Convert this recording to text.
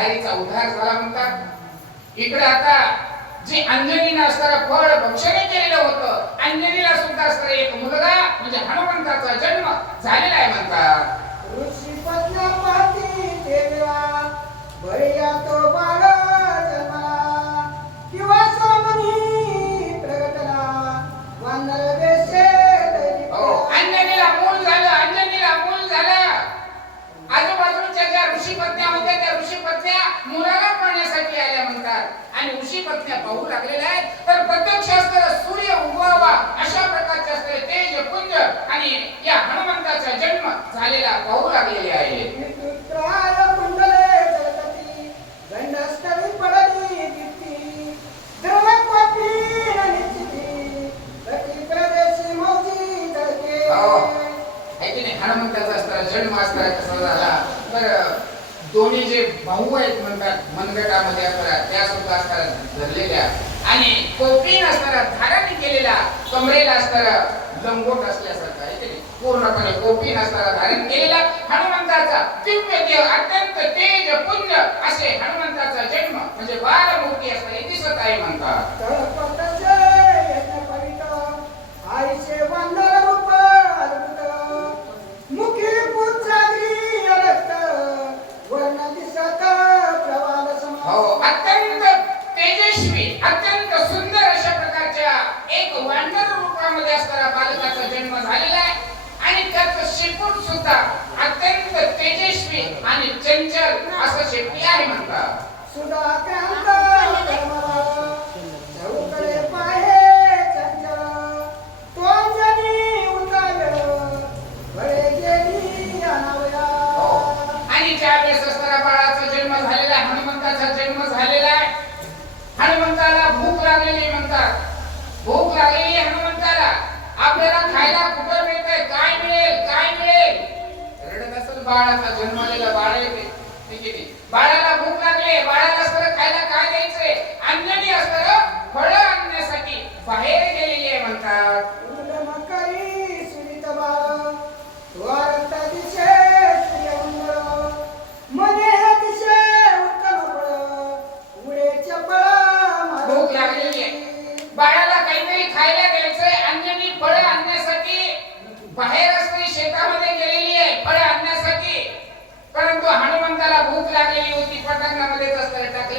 घाईचा उद्धार झाला म्हणतात. इकडे आता जे अंजनी असणारा फळ भक्षणे केलेलं होतं अंजनीला सुद्धा असणारा एक मुलगा म्हणजे हनुमंताचा जन्म झालेला आहे म्हणतात. पत्न्या पाहू लागलेल्या आहेत. तर प्रत्यक्ष असणारा सूर्य उगवावा अशा प्रकारचे असणारे तेज पुंज आणि या हनुमंताचा जन्म झालेला पाहू लागलेले आहे. हो. हनुमंताचा असणारा जन्म असणारा कसा झाला. तर दोन्ही जे भाऊ आहेत म्हणतात मनगटामध्ये असणारा त्या सुद्धा असणारा धरलेल्या. आणि कोपीन असणारा धाराने केलेला कमरेला असणारा लंगोट असल्यासारखा आहे पूर्णपणे कोपीन असणारा धारण केलेला हनुमंताचा दिव्य देव अत्यंत तेज पुण्य असे हनुमंताचा जन्म हो अत्यंत तेजस्वी अत्यंत सुंदर अशा प्रकारच्या एक वानर रूपामध्ये बालकाचा जन्म झालेला आहे. आणि त्याचं शेपूट सुद्धा अत्यंत तेजस्वी आणि चंचल असं शेपटी आहे म्हणतात. हो. आणि ज्या वेळेस असणारा बाळाचा जन्म झालेला आहे हनुमंताचा जन्म झालेला आहे. हनुमंताला भूक लागलेली म्हणतात. भूक लागलेली हनुमंताला. आपल्याला खायला कुठं मिळतंय? काय मिळेल? काय मिळेल? रडत असेल बाळाचा जन्मलेला बाळ Perhaps